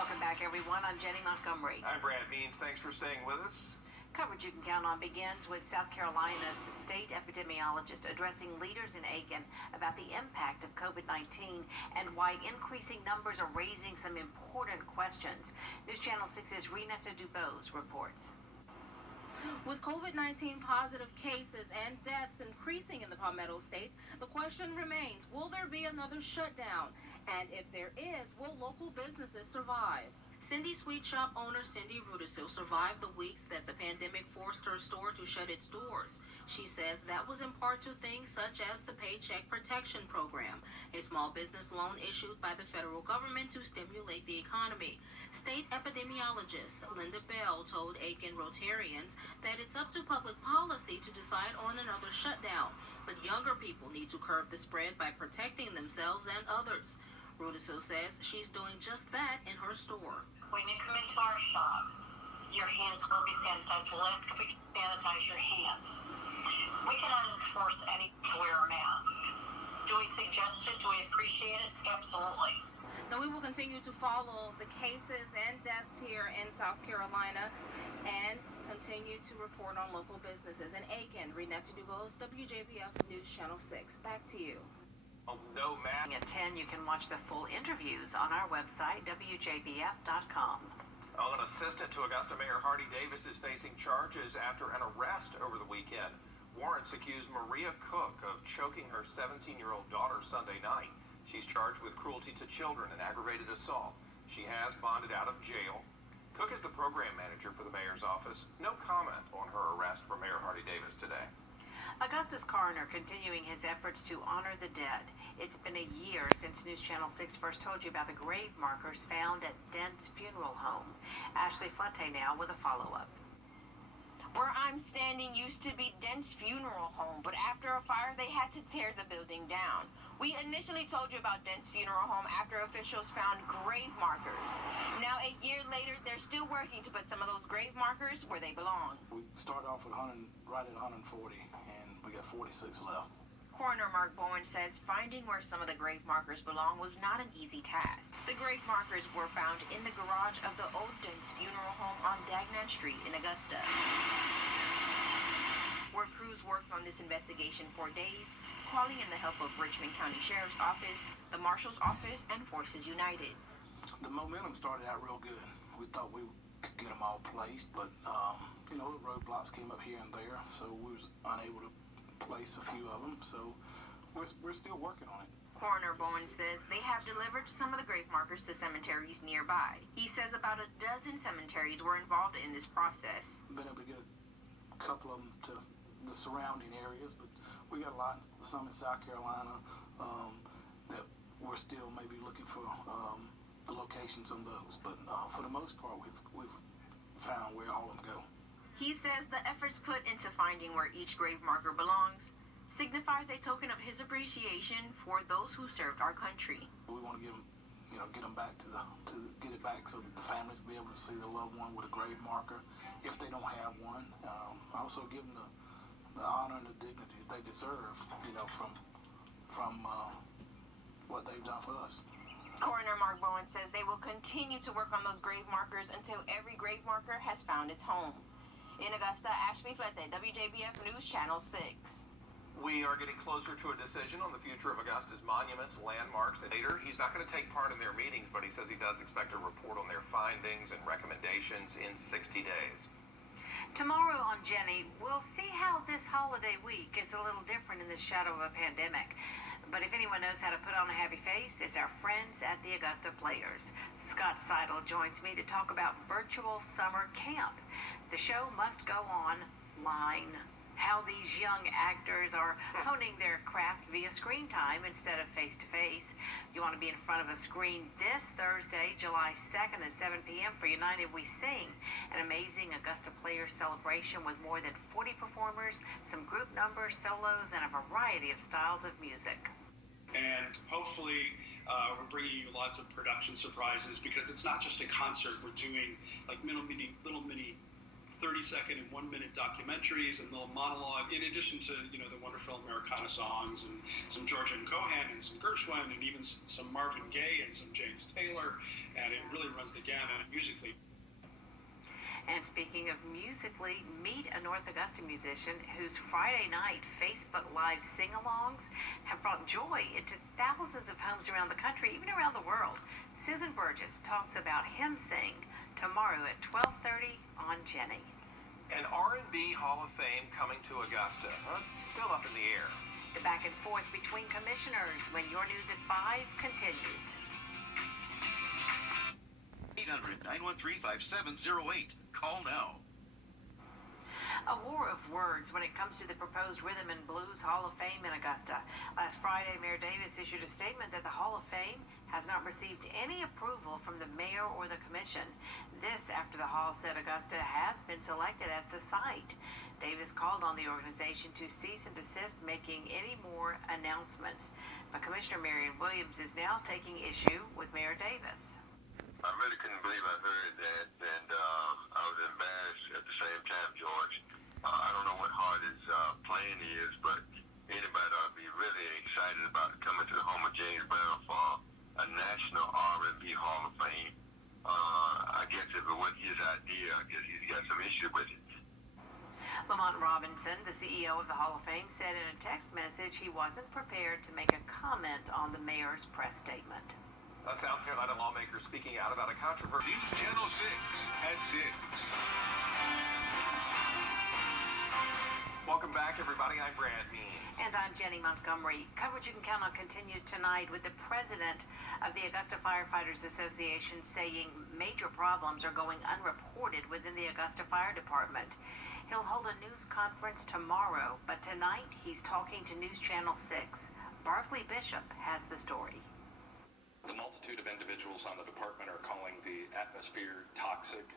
Welcome back, everyone. I'm Jenny Montgomery. I'm Brad Means. Thanks for staying with us. Coverage you can count on begins with South Carolina's state epidemiologist addressing leaders in Aiken about the impact of COVID-19 and why increasing numbers are raising some important questions. News Channel 6's Renessa Dubose reports. With COVID-19 positive cases and deaths increasing in the Palmetto State, the question remains, will there be another shutdown? And if there is, will local businesses survive? Cindy Sweet Shop owner Cindy Rudisil survived the weeks that the pandemic forced her store to shut its doors. She says that was in part to things such as the Paycheck Protection Program, a small business loan issued by the federal government to stimulate the economy. State epidemiologist Linda Bell told Aiken Rotarians that it's up to public policy to decide on another shutdown, but younger people need to curb the spread by protecting themselves and others. Rudisil says she's doing just that in her store. When you come into our shop, your hands will be sanitized. We'll ask if we can sanitize your hands. We cannot enforce any to wear a mask. Do we suggest it? Do we appreciate it? Absolutely. Now, we will continue to follow the cases and deaths here in South Carolina and continue to report on local businesses. In Aiken, Renetta Dubose, Wjbf News Channel 6. Back to you. No matter. At 10, you can watch the full interviews on our website, wjbf.com. An assistant to Augusta Mayor Hardy Davis is facing charges after an arrest over the weekend. Warrants accused Maria Cook of choking her 17-year-old daughter Sunday night. She's charged with cruelty to children and aggravated assault. She has bonded out of jail. Cook is the program manager for the mayor's office. No comment on her arrest for Mayor Hardy Davis today. Augusta's coroner continuing his efforts to honor the dead. It's been a year since News Channel 6 first told you about the grave markers found at Dent's Funeral Home. Ashley Flette now with a follow-up. Where I'm standing used to be Dent's Funeral Home, but after a fire, they had to tear the building down. We initially told you about Dent's Funeral Home after officials found grave markers. Now, a year later, they're still working to put some of those grave markers where they belong. We started off with right at 140, and we got 46 left. Coroner Mark Bowen says finding where some of the grave markers belong was not an easy task. The grave markers were found in the garage of the old Dent's Funeral Home on Dagnant Street in Augusta, where crews worked on this investigation for days, calling in the help of Richmond County Sheriff's Office, the Marshal's Office, and Forces United. The momentum started out real good. We thought we could get them all placed, but roadblocks came up here and there, so we was unable to place a few of them, so we're still working on it. Coroner Bowen says they have delivered some of the grave markers to cemeteries nearby. He says about a dozen cemeteries were involved in this process. Been able to get a couple of them to the surrounding areas, but we got a lot, some in South Carolina, that we're still maybe looking for the locations on those, but for the most part, we've found where all of them go. He says the efforts put into finding where each grave marker belongs signifies a token of his appreciation for those who served our country. We want to get them back to get it back so that the families will be able to see their loved one with a grave marker if they don't have one. Also give them the honor and the dignity that they deserve, from what they've done for us. Coroner Mark Bowen says they will continue to work on those grave markers until every grave marker has found its home. In Augusta, Ashley Flette, WJBF News Channel 6. We are getting closer to a decision on the future of Augusta's monuments, landmarks, and later. He's not going to take part in their meetings, but he says he does expect a report on their findings and recommendations in 60 days. Tomorrow on Jenny, we'll see how this holiday week is a little different in the shadow of a pandemic. But if anyone knows how to put on a happy face, it's our friends at the Augusta Players. Scott Seidel joins me to talk about virtual summer camp. The show must go online. How these young actors are honing their craft via screen time instead of face-to-face. You want to be in front of a screen this Thursday, July 2nd at 7 p.m. for United We Sing, an amazing Augusta Players celebration with more than 40 performers, some group numbers, solos, and a variety of styles of music. And hopefully we're bringing you lots of production surprises, because it's not just a concert. We're doing like little mini 30-second and 1-minute documentaries, and they'll monologue in addition to the wonderful Americana songs and some Georgia and Cohan and some Gershwin and even some Marvin Gaye and some James Taylor, and it really runs the gamut musically. And speaking of musically, meet a North Augusta musician whose Friday night Facebook Live sing-alongs have brought joy into thousands of homes around the country, even around the world. Susan Burgess talks about him sing tomorrow at 12:30 on Jenny. An R&B Hall of Fame coming to Augusta. It's still up in the air. The back and forth between commissioners when Your News at 5 continues. 800-913-5708. Call now. A war of words when it comes to the proposed Rhythm and Blues Hall of Fame in Augusta. Last Friday, Mayor Davis issued a statement that the Hall of Fame has not received any approval from the mayor or the commission. This after the hall said Augusta has been selected as the site. Davis called on the organization to cease and desist making any more announcements. But Commissioner Marion Williams is now taking issue with Mayor Davis. I really couldn't believe I heard that, and I was embarrassed at the same time, George. I don't know what Hardy's plan is, but anybody ought to be really excited about coming to the home of James Brown for a National R&B Hall of Fame. I guess if it wasn't his idea, I guess he's got some issue with it. Lamont Robinson, the CEO of the Hall of Fame, said in a text message he wasn't prepared to make a comment on the mayor's press statement. A South Carolina lawmaker speaking out about a controversy. News Channel 6 at 6. Welcome back, everybody. I'm Brad Means. And I'm Jenny Montgomery. Coverage you can count on continues tonight with the president of the Augusta Firefighters Association saying major problems are going unreported within the Augusta Fire Department. He'll hold a news conference tomorrow, but tonight he's talking to News Channel 6. Barkley Bishop has the story. The multitude of individuals on the department are calling the atmosphere toxic,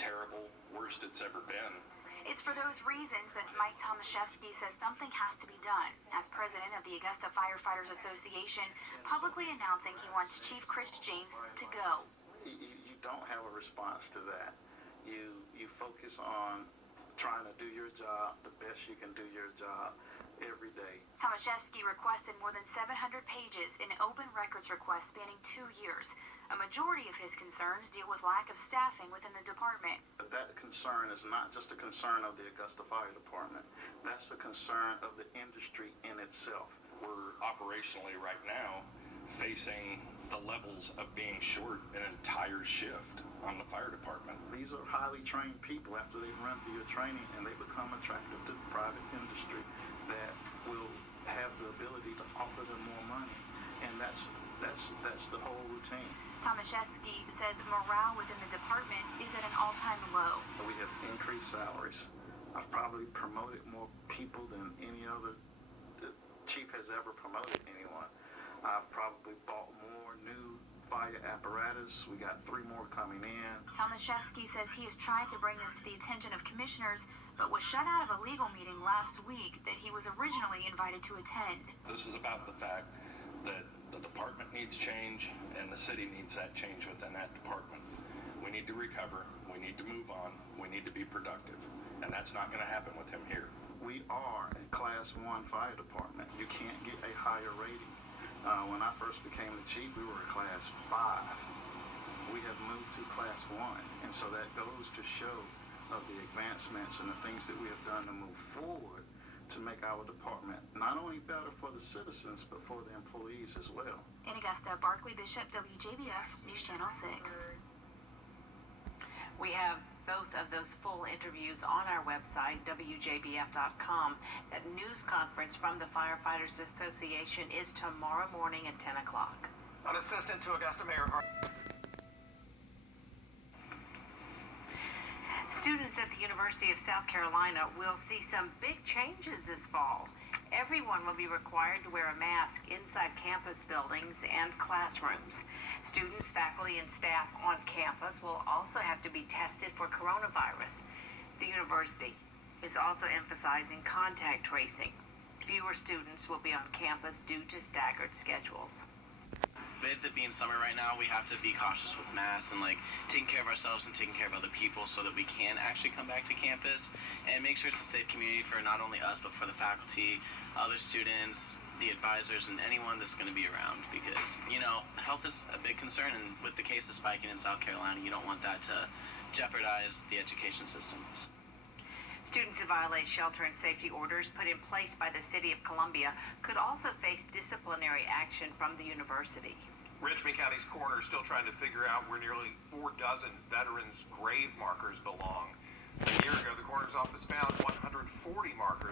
terrible, worst it's ever been. It's for those reasons that Mike Tomaszewski says something has to be done. As president of the Augusta Firefighters Association, publicly announcing he wants Chief Chris James to go. You don't have a response to that. You focus on trying to do your job the best you can do your job every day. Tomaszewski requested more than 700 pages in open records requests spanning 2 years. A majority of his concerns deal with lack of staffing within the department. That concern is not just a concern of the Augusta Fire Department. That's the concern of the industry in itself. We're operationally right now facing the levels of being short an entire shift on the fire department. These are highly trained people after they've run through your training and they become attractive to the private industry that will have the ability to offer them more money. And that's the whole routine. Tomaszewski says morale within the department is at an all-time low. We have increased salaries. I've probably promoted more people than any other chief has ever promoted anyone. I've probably bought more new fire apparatus. We got 3 more coming in. Tomaszewski says he has tried to bring this to the attention of commissioners, but was shut out of a legal meeting last week that he was originally invited to attend. This is about the fact that the department needs change and the city needs that change within that department. We need to recover. We need to move on. We need to be productive. And that's not going to happen with him here. We are a Class 1 fire department. You can't get a higher rating. When I first became the chief, we were a Class 5. We have moved to Class 1. And so that goes to show of the advancements and the things that we have done to move forward to make our department not only better for the citizens, but for the employees as well. In Augusta, Barkley Bishop, WJBF, News Channel 6. We have both of those full interviews on our website, wjbf.com. That news conference from the Firefighters Association is tomorrow morning at 10 o'clock. An assistant to Augusta Mayor Hardy. Students at the University of South Carolina will see some big changes this fall. Everyone will be required to wear a mask inside campus buildings and classrooms. Students, faculty, and staff on campus will also have to be tested for coronavirus. The university is also emphasizing contact tracing. Fewer students will be on campus due to staggered schedules. with it being summer right now, we have to be cautious with masks and like taking care of ourselves and taking care of other people so that we can actually come back to campus and make sure it's a safe community for not only us but for the faculty, other students, the advisors, and anyone that's going to be around, because health is a big concern, and with the cases spiking in South Carolina, you don't want that to jeopardize the education system. Students who violate shelter and safety orders put in place by the City of Columbia could also face disciplinary action from the university. Richmond County's coroner is still trying to figure out where nearly 4 dozen veterans' grave markers belong. A year ago, the coroner's office found 140 markers